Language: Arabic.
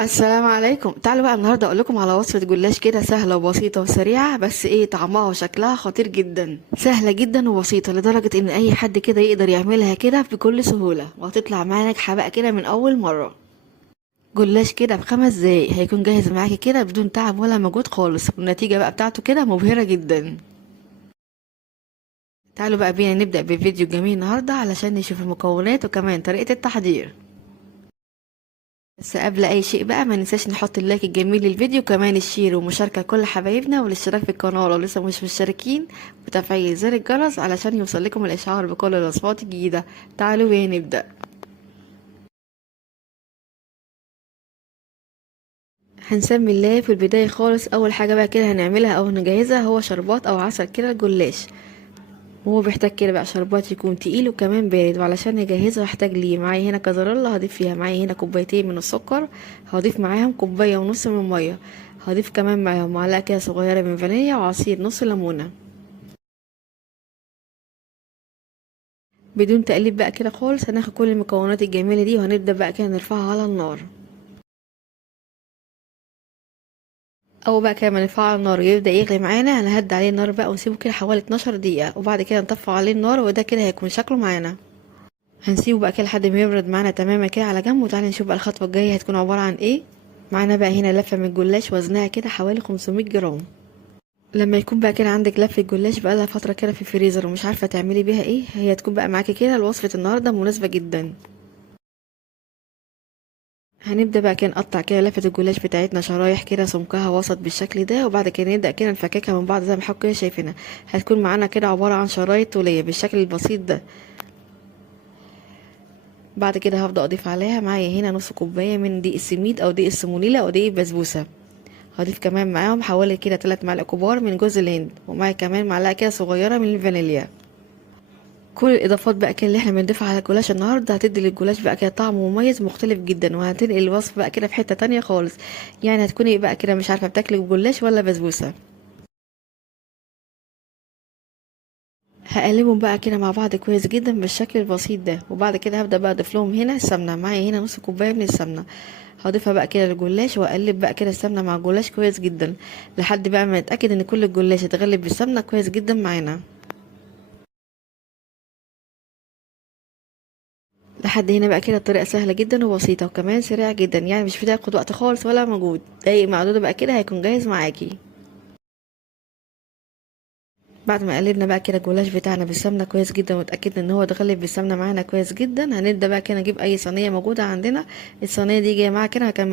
السلام عليكم. تعالوا بقى النهارده اقول لكم على وصفه جلاش كده سهله وبسيطه وسريعه، بس ايه طعمها وشكلها خطير جدا. سهله جدا وبسيطه لدرجه ان اي حد كده يقدر يعملها كده بكل سهوله، وهتطلع معانا ناجحه بقى كده من اول مره. جلاش كده ب5 دقايق هيكون جاهز معاكي كده بدون تعب ولا مجهود خالص، والنتيجه بقى بتاعته كده مبهره جدا. تعالوا بقى بينا نبدا بالفيديو الجميل النهارده علشان نشوف المكونات وكمان طريقه التحضير. بس قبل اي شيء بقى ما ننساش نحط اللايك الجميل للفيديو، كمان الشير ومشاركة لكل حبايبنا، والاشتراك في القناة لو لسه مش مشتركين، وتفعيل زر الجرس علشان يوصل لكم الاشعار بكل الوصفات الجديدة. تعالوا بينا نبدأ. هنسمي الله في البداية خالص. اول حاجة بقى كده هنعملها او نجهزها هو شربات او عسل كده الجلاش، وهو بيحتاج كده بقى شربات يكون تقيل وكمان بارد. وعلشان نجهزه هحتاج ليه معايا هنا كزرولة هضيف فيها معايا هنا كوبايتين من السكر، هضيف معاهم كوباية ونص من المية، هضيف كمان معاهم معلقة كده صغيرة من فانيليا وعصير نص ليمونة. بدون تقليب بقى كده خالص هناخد كل المكونات الجميلة دي وهنبدأ بقى كده نرفعها على النار. اول بقى كده ما نرفعه على النار ويبدأ يغلي معانا هنهدي عليه النار بقى ونسيبه كده حوالي 12 دقيقة، وبعد كده نطفي عليه النار، وده كده هيكون شكله معانا. هنسيبه بقى كده لحد ما يبرد معانا تماما كده على جنب. وتعالى نشوف بقى الخطوه الجايه هتكون عباره عن ايه. معانا بقى هنا لفه من الجلاش وزنها كده حوالي 500 جرام. لما يكون بقى كده عندك لفه جلاش بقى لها فتره كده في الفريزر ومش عارفه تعملي بيها ايه، هي تكون بقى معاكي كده لوصفه النهارده مناسبه جدا. هنبدا بقى كده نقطع كده لفه الجلاش بتاعتنا شرايح كده سمكها وسط بالشكل ده، وبعد كده نبدا كده نفككها من بعض زي ما حضرتك كده شايفينها. هتكون معانا كده عباره عن شرايط طوليه بالشكل البسيط ده. بعد كده هبدأ اضيف عليها معايا هنا نص كوباية من دقيق السميد او دقيق السمونيلا او دقيق البسبوسة. هضيف كمان معاهم حوالي كده 3 معالق كبار من جوز الهند، ومعايا كمان معلقة كده صغيرة من الفانيليا. كل الاضافات بقى كده اللي احنا بنضيفها على الجلاش النهارده هتدي للجلاش بقى كده طعم مميز مختلف جدا، وهتنقل الوصف بقى كده في حتة تانية خالص. يعني هتكوني بقى كده مش عارفة بتاكلي جلاش ولا بسبوسة. هقلبهم بقى كده مع بعض كويس جدا بالشكل البسيط ده، وبعد كده هبدأ بقى اضيف لهم هنا السمنة. معايا هنا نص كوباية من السمنة، هضيفها بقى كده للجلاش واقلب بقى كده السمنة مع الجلاش كويس جدا لحد بقى ما نتأكد ان كل الجلاش اتغلب بالسمنة كويس جدا معانا. لحد هنا بقى كده الطريقة سهلة جدا وبسيطة وكمان سريعة جدا، يعني مش بتاخد وقت خالص ولا مجهود. دقايق معدودة بقى كده هيكون جاهز معاكي. بعد ما قلبنا بقى كده الجلاش بتاعنا بالسمنه كويس جدا واتاكدنا ان هو اتغلب بالسمنه معانا كويس جدا، هنبدا بقى كده نجيب اي صينيه موجوده عندنا. الصينيه دي يا جماعه كده كان